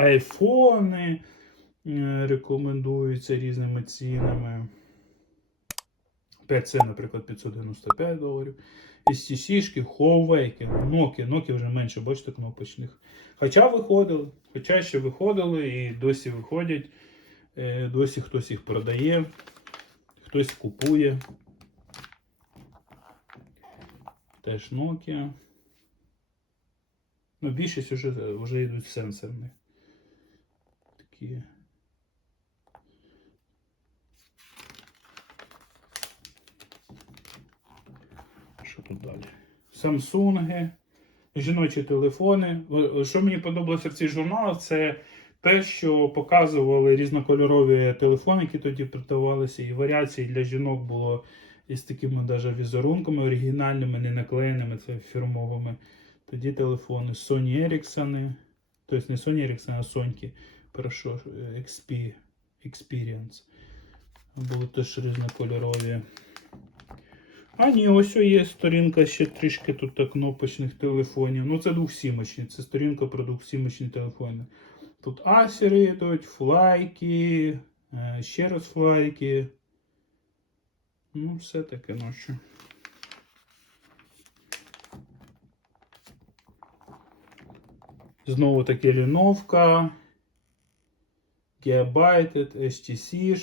айфони е, рекомендуються різними цінами. 5C, наприклад, 595 доларів. STC, Huawei, Nokia. Nokia вже менше, бачите, кнопочних. Хоча виходили, хоча ще виходили і досі виходять. Е, Досі хтось їх продає, хтось купує. Теж Nokia. Ну, більшість вже, вже йдуть сенсорні. Такі. Що тут далі? Samsung, жіночі телефони. Що мені подобалося в цих журналах, це те, що показували різнокольорові телефони, які тоді продавалися, і варіації для жінок було із такими даже візерунками оригінальними, не наклеєними, це фірмовими. Тоді телефони Sony Ericsson, тобто не Sony Ericsson, а Sony, перейшов XP, Experience. Були теж різнокольорові. А ні, ось є сторінка ще трішки тут кнопочних телефонів. Ну це двохсімочні, це сторінка про двохсімочні телефони. Тут асери йдуть, флайки, е, ще раз флайки. Ну, все таке що. Знову таки ліновка. Gigabyte, HTC,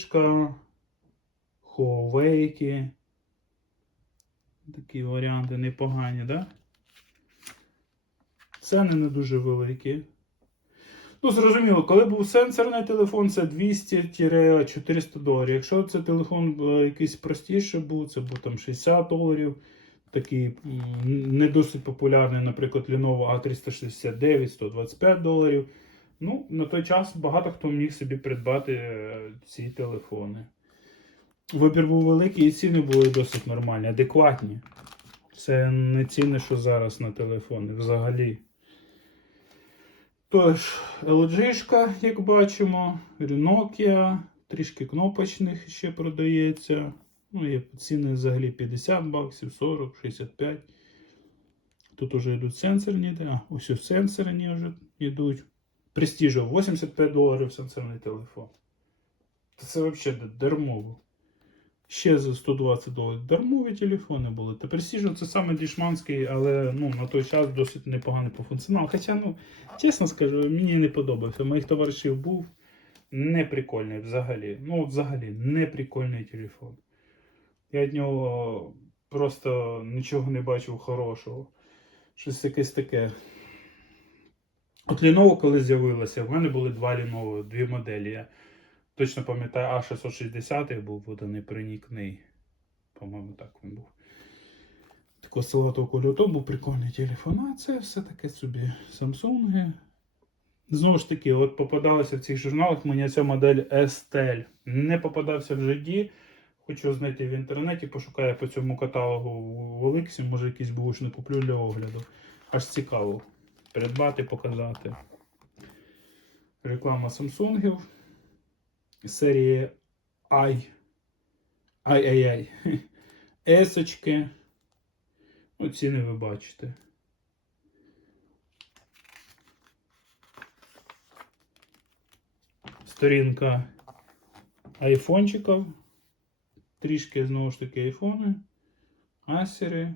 Huawei. Такі варіанти непогані? Да? Ціни не дуже великі. Ну, зрозуміло, коли був сенсорний телефон, це 200-400 доларів. Якщо це телефон е, якийсь простіший був, це був там 60 доларів. Такий не досить популярний, наприклад, Lenovo A369 125 доларів. Ну, на той час багато хто міг собі придбати е, ці телефони. Вибір був великий і ціни були досить нормальні, адекватні. Це не ціни, що зараз на телефони взагалі. Тож, LG, як бачимо, Nokia, трішки кнопочних ще продається. Ну, є ціни взагалі 50 баксів, 40, 65. Тут вже йдуть сенсорні, а, ось сенсорні вже йдуть. Prestige 85 доларів сенсорний телефон. Це взагалі дермово. Ще за 120 доларів дармові телефони були. Та Prestige це саме дішманський, але ну, на той час досить непоганий по функціоналу. Хоча, ну, чесно скажу, мені не подобався. Моїх товаришів був не прикольний взагалі. Ну, взагалі, не прикольний телефон. Я від нього просто нічого не бачив хорошого. Щось якесь таке. От Lenovo, коли з'явилося, в мене були два Lenovo, дві моделі. Я точно пам'ятаю, А660 був виданий проникний. По-моєму, так він був. Такого салатового кольору. Був прикольний телефон. А це все таке собі Samsung. Знову ж таки, от попадалася в цих журналах мені ця модель Estelle. Не попадався в житті. Хочу знайти в інтернеті, пошукаю по цьому каталогу в Олексі, може якийсь бушний куплю для огляду. Аж цікаво. Придбати, показати. Реклама Samsung. Серії i. Ай-яй-яй. Есочки. Ну, ціни ви бачите. Сторінка айфончиків. Трішки знову ж таки айфони. Асери.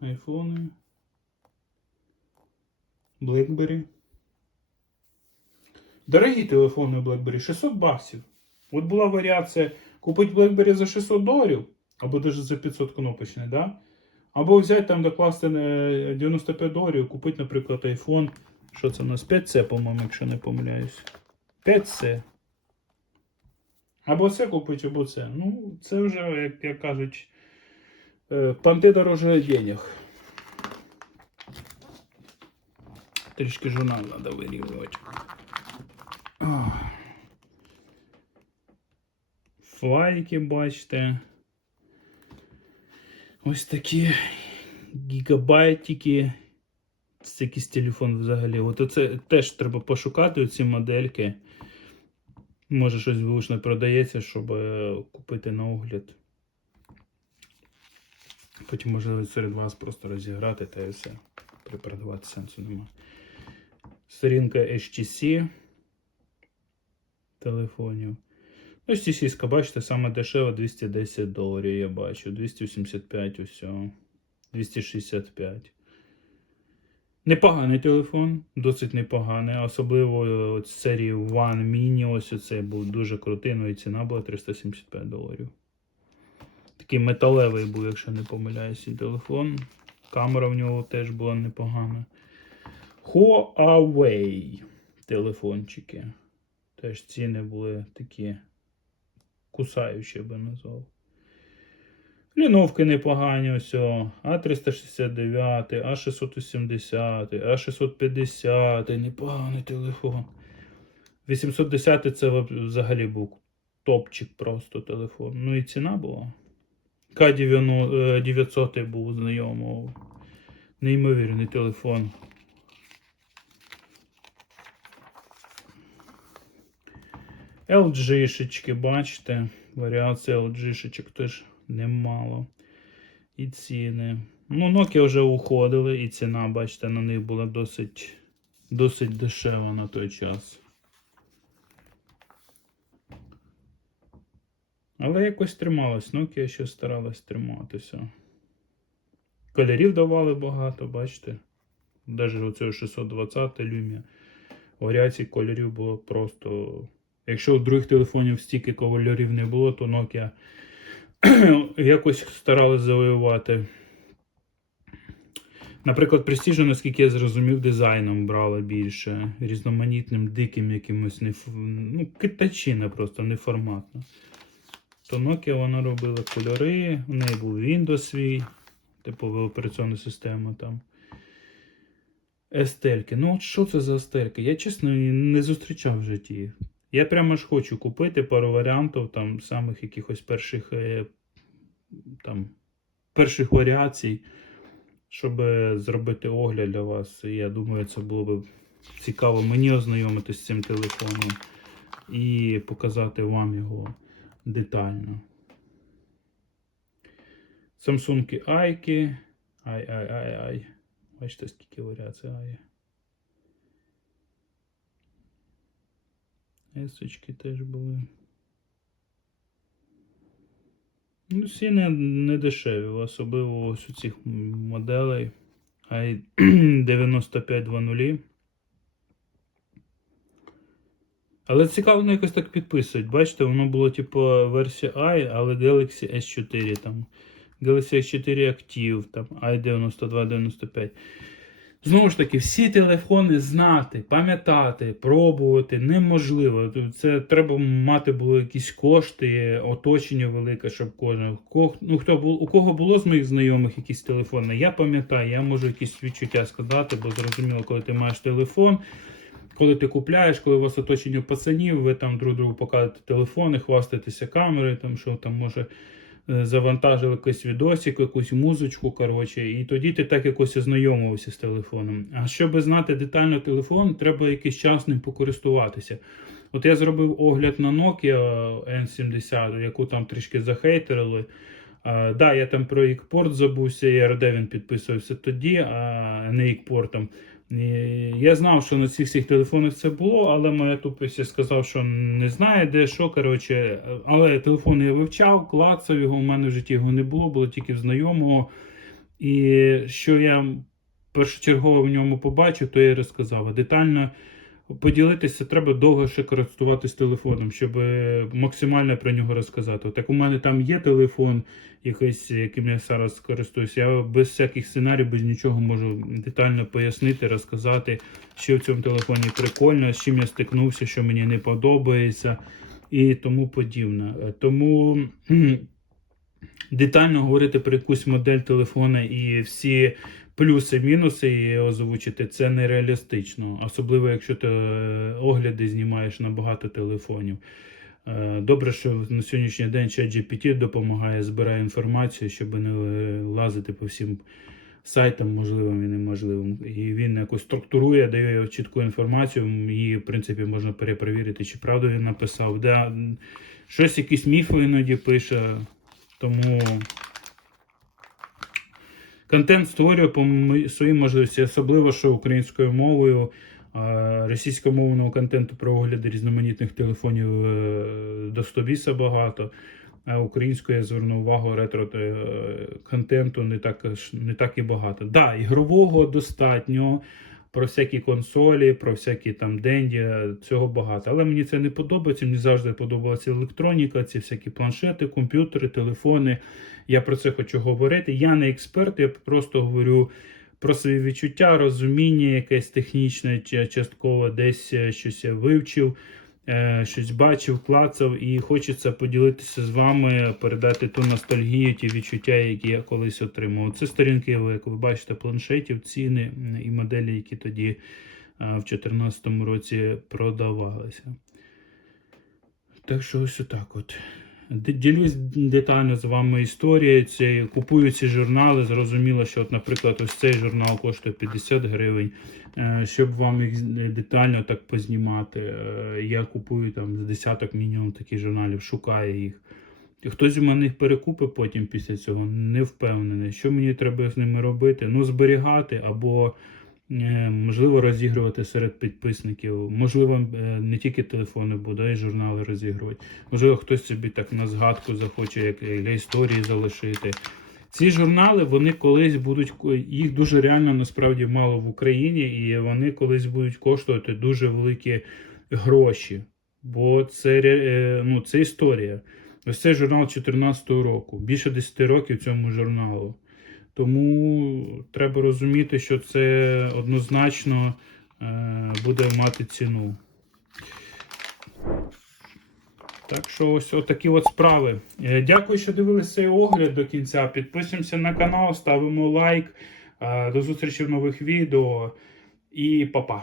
Айфони. BlackBerry. Дорогі телефони BlackBerry 600 баксів. От була варіація купити BlackBerry за 600 доларів, або навіть за 500 кнопочний, да? Або взяти там докласти 95 доларів, і купити, наприклад, iPhone. Що це у нас? 5C, по-моєму, якщо не помиляюсь. 5C. Або це купити, або це. Ну, це вже, як, як кажуть, е, понти дороже денег. Трішки журнал треба вирівнювати. Флайки, бачите. Ось такі гігабайтики. Це якийсь телефон взагалі. От оце теж треба пошукати оці модельки. Може щось вилучно продається, щоб е, купити на огляд. Потім можливо серед вас просто розіграти та і все. Припродавати сенсу немає. Сторінка HTC телефонів. Ну, HTC, бачите, саме дешево 210 доларів, я бачу. 285 усього. 265. Непоганий телефон, досить непоганий. Особливо от з серії One Mini, ось оцей був дуже крутий, ну і ціна була 375 доларів. Такий металевий був, якщо не помиляюся, телефон. Камера в нього теж була непогана. Huawei телефончики. Теж ціни були такі кусаючі, я би назвав. Ліновки непогані, ось. А369, А680, А650, непоганий телефон. 810 це взагалі був топчик просто телефон. Ну і ціна була. К900 був знайомий. Неймовірний телефон. LG-шечки, бачите, варіація LG-шечок теж немало. І ціни. Ну, Nokia вже уходили, і ціна, бачите, на них була досить, досить дешева на той час. Але якось трималась. Nokia ще старалась триматися. Кольорів давали багато, бачите. Навіть оцього 620 Lumia. Варіацій кольорів було просто. Якщо у других телефонів стільки кольорів не було, то Nokia якось старалась завоювати. Наприклад, Prestige, наскільки я зрозумів, дизайном брала більше, різноманітним, диким якимось не ну, китачина просто неформатно. То Nokia вона робила кольори, у неї був Windows свій, типу операційна система там. Естельки. Ну, от що це за естельки? Я чесно не зустрічав в житті. Я прямо ж хочу купити пару варіантів там самих якихось перших е, там, перших варіацій, щоб е, зробити огляд для вас. Я думаю, це було б цікаво мені ознайомитися з цим телефоном і показати вам його детально. Samsung Айки. Ай-ай-ай-ай. Бачите, скільки варіацій Ай. Есочки теж були. Ну, ціни не дешеві, особливо ось у цих моделей. i 9520. Але цікаво, воно якось так підписують. Бачите, воно було типу версія i, але Galaxy S4 там. Galaxy S4 Active, там i9295. Знову ж таки, всі телефони знати, пам'ятати, пробувати неможливо. Це треба мати було якісь кошти, оточення велике, щоб кожен. Ко- Ну, хто бу- у кого було з моїх знайомих якісь телефони, я пам'ятаю, я можу якісь відчуття сказати, бо зрозуміло, коли ти маєш телефон, коли ти купляєш, коли у вас оточення пацанів, ви там друг другу показуєте телефони, хвастаєтеся камерою, там що там може. Е, Завантажили якийсь відосик, якусь музичку, коротше, і тоді ти так якось ознайомився з телефоном. А щоб знати детально телефон, треба якийсь час ним покористуватися. От я зробив огляд на Nokia N70, яку там трішки захейтерили. А, да, я там про ікпорт забувся, і RD він підписувався тоді, а не ікпортом. І Я знав, що на цих всіх телефонах це було, але моя тупість сказав, що не знає, де що. Коротше, але телефон я вивчав, клацав його, у мене в житті його не було, було тільки в знайомого. І що я першочергово в ньому побачив, то я розказав. Детально поділитися треба довго ще користуватись телефоном, щоб е, максимально про нього розказати. Так у мене там є телефон, якийсь, яким я зараз користуюся. Я без всяких сценаріїв, без нічого можу детально пояснити, розказати, що в цьому телефоні прикольно, з чим я стикнувся, що мені не подобається і тому подібне. Е, Тому детально говорити про якусь модель телефона і всі плюси, мінуси її озвучити, це нереалістично. Особливо, якщо ти е, огляди знімаєш на багато телефонів. Е, Добре, що на сьогоднішній день ChatGPT допомагає, збирає інформацію, щоб не лазити по всім сайтам, можливим і неможливим. І він якось структурує, дає чітку інформацію, і, в принципі, можна перепровірити, чи правду він написав. Да, щось, якісь міфи іноді пише. Тому контент створює по м- своїй можливості, особливо що українською мовою. Е, Російськомовного контенту про огляди різноманітних телефонів е, до 100 біса багато. А українською я зверну увагу ретро е, контенту не так, не так і багато. Да, ігрового достатньо. Про всякі консолі, про всякі там денді, цього багато. Але мені це не подобається. Мені завжди подобалася електроніка, ці всякі планшети, комп'ютери, телефони. Я про це хочу говорити. Я не експерт, я просто говорю про свої відчуття, розуміння, якесь технічне, чи частково десь е, щось я вивчив, е, щось бачив, клацав, і хочеться поділитися з вами, передати ту ностальгію, ті відчуття, які я колись отримав. Це сторінки, як ви бачите, планшетів, ціни і моделі, які тоді е, в 2014 році продавалися. Так що ось отак от. Ділюсь детально з вами історією цією. Купую ці журнали. Зрозуміло, що, от, наприклад, ось цей журнал коштує 50 гривень. Е, Щоб вам їх детально так познімати, е, я купую там з десяток мінімум таких журналів, шукаю їх. Хтось у мене їх перекупить потім після цього, не впевнений. Що мені треба з ними робити? Ну, зберігати або можливо розігрувати серед підписників. Можливо, е, не тільки телефони буду, а й журнали розігрувати. Можливо, хтось собі так на згадку захоче, як для історії залишити. Ці журнали вони колись будуть їх дуже реально насправді мало в Україні, і вони колись будуть коштувати дуже великі гроші. Бо це, е, ну, це історія. Ось цей журнал 2014 року. Більше 10 років цьому журналу. Тому треба розуміти, що це однозначно е, буде мати ціну. Так що ось отакі от справи. Е, Дякую, що дивилися цей огляд до кінця. Підписуємося на канал, ставимо лайк. Е, До зустрічі в нових відео і па-па.